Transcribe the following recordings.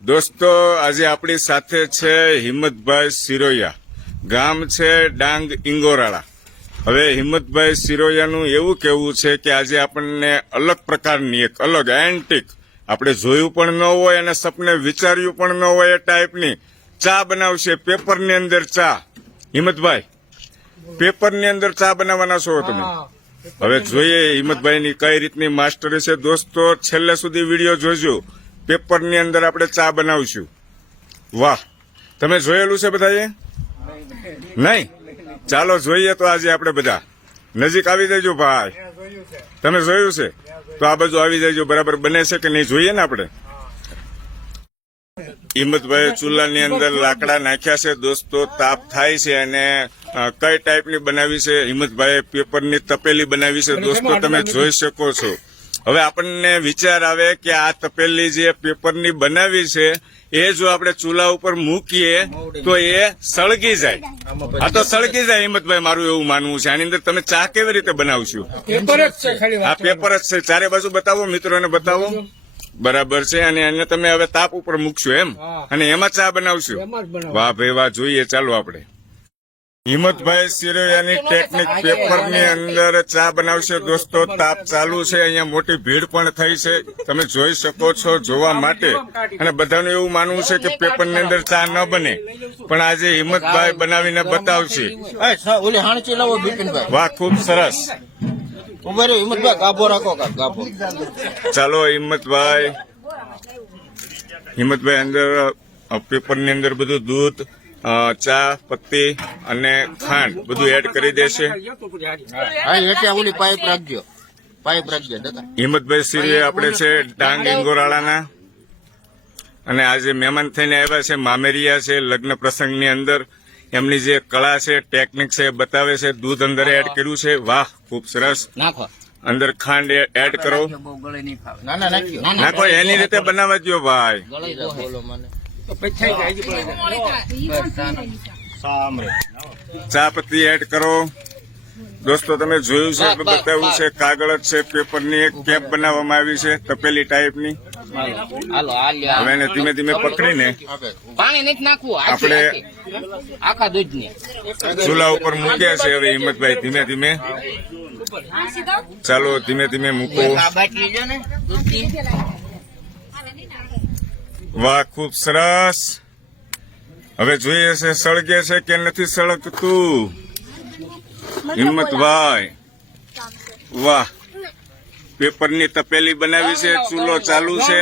દોસ્તો આજે આપણી સાથે છે હિંમતભાઈ સિરોયા, ગામ છે ડાંગ ઇંગોરાળા। હવે હિંમતભાઈ સિરોયાનું એવું કહેવું છે કે આજે આપણને અલગ પ્રકારની એક અલગ એન્ટિક આપણે જોયું પણ ન હોય અને સપને વિચાર્યું પણ ન હોય એ ટાઈપની ચા બનાવશે। પેપરની અંદર ચા। હિંમતભાઈ, પેપરની અંદર ચા બનાવવાના છો તમે? હવે જોઈએ હિંમતભાઈની કઈ રીતની માસ્ટરી છે। દોસ્તો છેલ્લે સુધી વિડીયો જોજો। પેપરની અંદર આપણે ચા બનાવશું। વાહ, તમે જોયેલું છે બધાએ? નહીં? ચાલો જોઈએ તો આજે આપણે બધા નજીક આવી જજો ભાઈ। તમે જોયું છે તો આ બાજુ આવી જજો। બરાબર બને છે કે નહીં જોઈએ ને આપણે। હિંમતભાઈ ચૂલાની અંદર લાકડા નાખ્યા છે દોસ્તો, તાપ થાય છે અને કઈ ટાઈપની બનાવી છે હિંમતભાઈ? પેપરની તપેલી બનાવી છે દોસ્તો, તમે જોઈ શકો છો। હવે આપણને વિચાર આવે કે આ તપેલી જે પેપરની બનાવી છે એ જો આપણે ચૂલા ઉપર મૂકીએ તો એ સળગી જાય। આ તો સળગી જાય હિંમતભાઈ, મારું એવું માનવું છે। આની અંદર તમે ચા કેવી રીતે બનાવશો? આ પેપર જ છે, ચારે બાજુ બતાવો, મિત્રોને બતાવો। બરાબર છે, અને એને તમે હવે તાપ ઉપર મૂકશો એમ, અને એમાં ચા બનાવશો? વાહ ભાઈ વાહ, જોઈએ ચાલો આપણે। હિંમતભાઈ સિરોયાની ટેકનિક પેપરની અંદર ચા બનાવશે દોસ્તો। તાપ ચાલુ છે, અહીંયા મોટી ભીડ પણ થઈ છે, તમે જોઈ શકો છો જોવા માટે। અને બધાનું એવું માનવું છે કે પેપરની અંદર ચા ન બને, પણ આજે હિંમતભાઈ બનાવીને બતાવશે। વાહ, ખૂબ સરસ। ચાલો હિંમતભાઈ અંદર પેપરની અંદર બધું દૂધ, ચા પત્તી અને ખાંડ બધું એડ કરી દેશે। હિંમતભાઈ સિરિયા આપણે છે ડાંગ ઇંગોરાળાના, અને આજે મહેમાન થઈને આવ્યા છે, મામેરિયા છે લગ્ન પ્રસંગની અંદર। એમની જે કળા છે, ટેકનિક છે, બતાવે છે। દૂધ અંદર એડ કર્યું છે, વાહ ખૂબ સરસ। અંદર ખાંડ એડ કરો, નાખો, એની રીતે બનાવવા દો ભાઈ। ચા પત્તી એડ કરો દોસ્તો, તમે જોયું છે, બતાવ્યું છે। કાગળ જ છે, પેપરની એક કેપ બનાવવામાં આવી છે તપેલી ટાઈપની। હવે એને ધીમે ધીમે પકડીને આપણે ચૂલા ઉપર મૂક્યા છે। હવે હિંમતભાઈ ધીમે ધીમે, ચાલો ધીમે ધીમે મૂકો। વાહ, ખૂબ સરસ। હવે જોઈએ છે સળગે છે કે નથી સળગતું હિંમતભાઈ? વાહ, પેપરની તપેલી બનાવી છે, ચૂલો ચાલુ છે।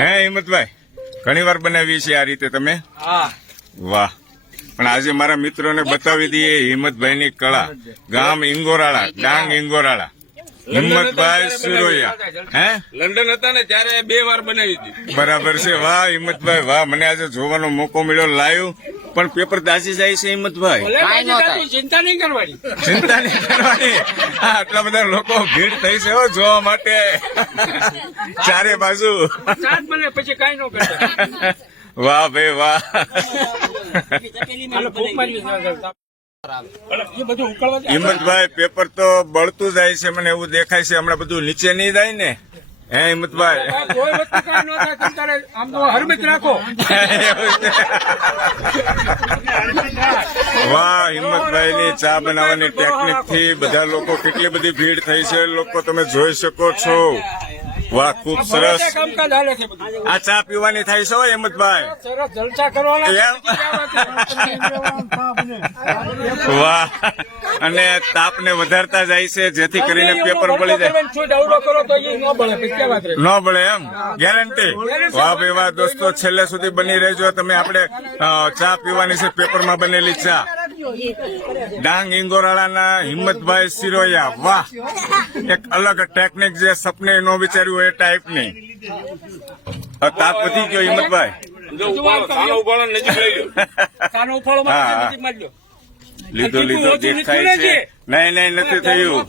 હે હિંમતભાઈ, ઘણી વાર બનાવી છે આ રીતે તમે? વાહ, પણ આજે મારા મિત્રોને બતાવી દઈએ હિંમતભાઈની કળા। ગામ ઇંગોરાળા, ડાંગ ઇંગોરાળા, હિંમતભાઈ સિરોયા। હે, લંડન હતા ને ત્યારે 2 વાર બનાવી હતી। બરાબર છે, વાહ હિંમતભાઈ વાહ, મને આજે જોવાનો મોકો મળ્યો લાઈવ। પણ પેપર દાઝી જાય છે હિંમતભાઈ? ચિંતા નહીં કરવાની, ચિંતા નહીં કરવાની। આટલા બધા લોકો ભીડ થઈ છે જોવા માટે ચારે બાજુ। પછી કઈ ન કરતા। વાહ ભાઈ વાહ। હિંમતભાઈ પેપર તો બળતું જાય છે, મને એવું દેખાય છે। હમણાં બધું નીચે નહીં જાય ને? હે હિંમતભાઈ? વાહ, હિંમતભાઈ ની ચા બનાવવાની ટેકનિક થી બધા લોકો, કેટલી બધી ભીડ થઈ છે લોકો, તમે જોઈ શકો છો। વાહ, ખૂબ સરસ। આ ચા પીવાની થાય છે હિંમતભાઈ? વાહ, અને તાપને વધારતા જાય છે જેથી કરીને પેપર બળી જાય। ન બળે એમ? ગેરંટી? વાહ ભાઈ વાહ દોસ્તો, છેલ્લે સુધી બની રહેજો તમે। આપણે ચા પીવાની છે, પેપરમાં બનેલી ચા। ડાંગ ઇંગોરાળાના હિંમતભાઈ સિરોયા, વાહ, એક અલગ ટેકનિક જે સપને ન વિચાર્યું એ ટાઈપની। તાપ વધી ગયો હિંમતભાઈ? લીધો દેખાય છે? નહીં નહીં, નથી થયું।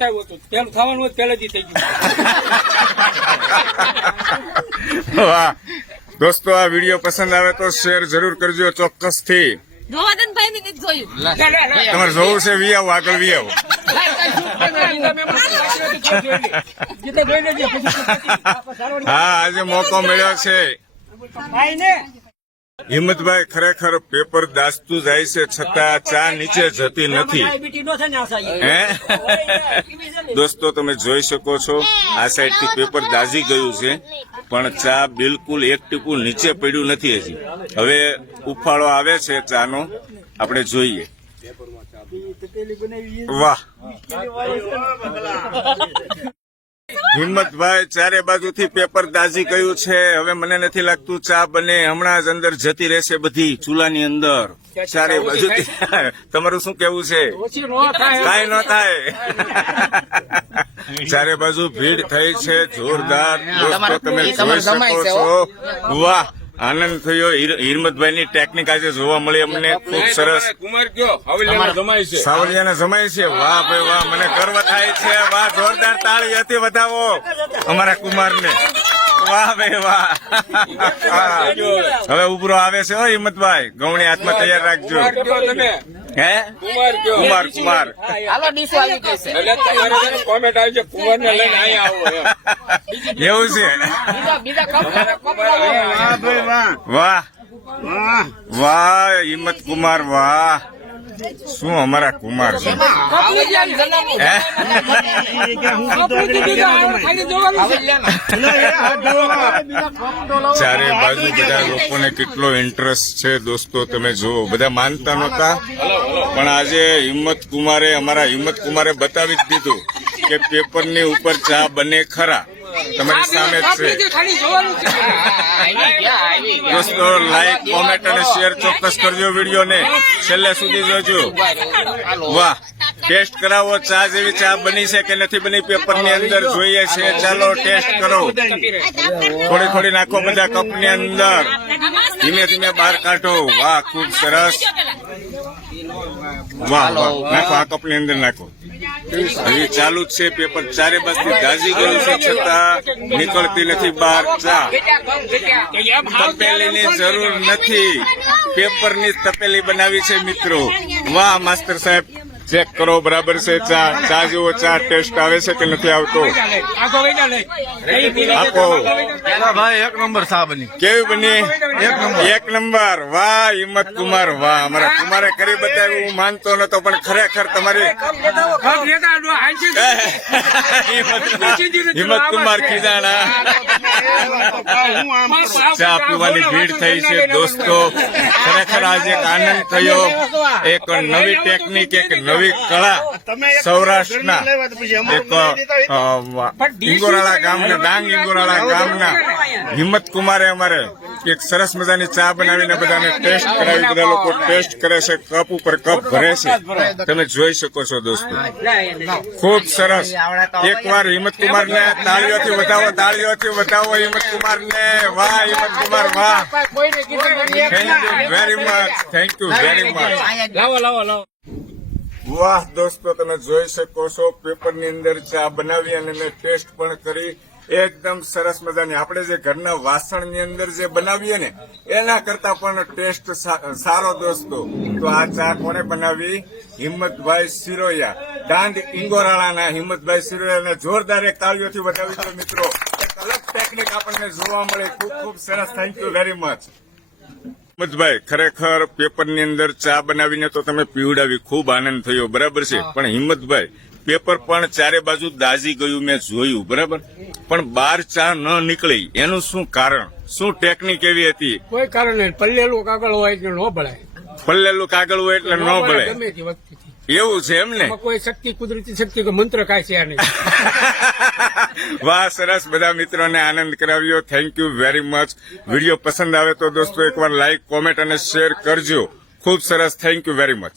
વાહ દોસ્તો, આ વિડીયો પસંદ આવે તો શેર જરૂર કરજો ચોક્કસથી। ગોવર્ધનભાઈ ને નથી જોયું. તમારે જોવું છે વી આવો, આગળ વી આવો. હા, આજે મોકો મળ્યો છે. હિંમતભાઈ ખરેખર પેપર દાસતું જાય છે છતાં ચા નીચે જતી નથી. હે દોસ્તો, તમે જોઈ શકો છો આ સાઈડ થી પેપર દાઝી ગયું છે, પણ ચા બિલકુલ એક ટીપું નીચે પડ્યું નથી હજી. હવે ઉફાળો આવે છે ચાનો, આપણે જોઈએ. વાહ, હિંમતભાઈ ચારે બાજુથી પેપર દાઝી ગયું છે. હવે મને નથી લાગતું ચા બને, હમણાં જ અંદર જતી રહેશે બધી ચૂલાની અંદર ચારે બાજુથી. તમારું શું કેવું છે? કાંઈ ન થાય. ચારે બાજુ ભીડ થઈ છે જોરદાર. દોસ્તો તમે જોઈ શકો છો. વાહ, આનંદ થયો. હિંમતભાઈ ની ટેકનિક આજે જોવા મળી અમને, ખૂબ સરસ. સાવલિયાને જમાય છે. વાહ ભાઈ વાહ, મને ગર્વ થાય છે. વાહ, જોરદાર તાળી હતી વધાવો અમારા કુમારને. વાહ ભાઈ વાહ. હવે ઉભરો આવે છે હો હિંમતભાઈ, ગૌણી હાથમાં તૈયાર રાખજો. હે કુમાર કુમાર હાલો ડીસો આવી જશે. કોમેન્ટ આવી છે કુમાર ને લઈને અહીંયા આવો એમ. એવું છે. બીજા વાહ વાહ, હિંમત કુમાર વાહ. શું અમારા કુમાર છે. ચારે બાજુ બધા લોકોને કેટલો ઇન્ટરેસ્ટ છે દોસ્તો, તમે જુઓ. બધા માનતા નહોતા, પણ આજે હિંમત કુમારે, અમારા હિંમત કુમારે બતાવી જ દીધું કે પેપરની ઉપર ચા બને ખરા. તમારી સામે જ છે દોસ્તો. લાઈક, કોમેન્ટ અને શેર ચોક્કસ કરજો વિડીયોને, છેલ્લે સુધી જોજો. વાહ, ટેસ્ટ કરાવો. ચા જેવી ચા બની છે કે નથી બની પેપરની અંદર જોઈએ છે. ચાલો ટેસ્ટ કરો. થોડી થોડી નાખો બધા કપની અંદર, ધીમે ધીમે બહાર કાઢો. વાહ, ખૂબ સરસ. વાહ વાહ, નાખો આ કપની અંદર નાખો. હજી ચાલુ જ છે પેપર. ચારે બાજુ દાઝી ગયું છે છતાં નીકળતી નથી બહાર ચા. તપેલીની જરૂર નથી, પેપરની તપેલી બનાવી છે મિત્રો. વાહ માસ્ટર સાહેબ, ચેક કરો બરાબર છે ચા. ચા જેવો ચા ટેસ્ટ આવે છે કે નથી આવતો? આપો ભાઈ, એક નંબર ચા બની. કેવી બની? એક નંબર. વાહ હિંમત કુમાર વાહ. અમારા કુમારે કરી બતાવ્યું. હું માનતો નતો, પણ ખરેખર તમારી હિંમત કુમાર ખીજાણા. ચા પીવાની ભીડ થઈ છે દોસ્તો. ખરેખર આજે એક આનંદ થયો. એક નવી ટેકનિક, એક નવી કળા સૌરાષ્ટ્રના એક ઇંગોરાળા ગામના, ડાંગ ઇંગોરાળા ગામના હિંમત કુમારે અમારે એક સરસ મજાની ચા બનાવીને બધાને ટેસ્ટ કરાવી. બધા લોકો ટેસ્ટ કરે છે, કપ ઉપર કપ ભરે છે. તમે જોઈ શકો છો દોસ્તો, ખૂબ સરસ. એકવાર હિંમત કુમાર ને તાળીઓથી વધાવો, તાળીઓથી વધાવો હિંમત કુમાર ને. વાહ હિંમત કુમાર વાહ. Thank you very much, thank you very much. લાવો લાવો લાવો. વાહ દોસ્તો, તમે જોઈ શકો છો પેપરની અંદર ચા બનાવી અને મેં ટેસ્ટ પણ કરી. એકદમ સરસ મજાની. આપણે જે ઘરના વાસણની અંદર જે બનાવીએ ને એના કરતા પણ ટેસ્ટ સારો દોસ્તો. તો આ ચા કોને બનાવી? હિંમતભાઈ સિરોયા, ડાંગ ઇંગોરાળાના હિંમતભાઈ સિરોયાને જોરદાર એક તાળીઓથી વધાવી દો મિત્રો. એક અલગ ટેકનિક આપણને જોવા મળે. ખૂબ ખૂબ સરસ. Thank you very much. Himmatbhai ખરેખર પેપરની અંદર ચા બનાવીને તો તમે પીવડાવી, ખૂબ આનંદ થયો બરાબર છે. પણ હિંમતભાઈ પેપર પણ ચારે બાજુ દાઝી ગયું મેં જોયું બરાબર, પણ બહાર ચા ન નીકળી. એનું શું કારણ? શું ટેકનિક એવી હતી? કોઈ કારણ નહીં. પલ્લેલું કાગળ હોય એટલે ન ભળાય. પલ્લેલું કાગળ હોય એટલે ન ભળે. ગમે તે વખતે એવું છે એમ ને? કોઈ શક્તિ, કુદરતી શક્તિ કે મંત્ર કાંઈ છે નહીં. વાહ સરસ. બધા મિત્રોને આનંદ કરાવ્યો. Thank you very much. Video પસંદ આવે તો દોસ્તો એકવાર લાઈક, કોમેન્ટ અને શેર કરજો. ખૂબ સરસ. Thank you very much.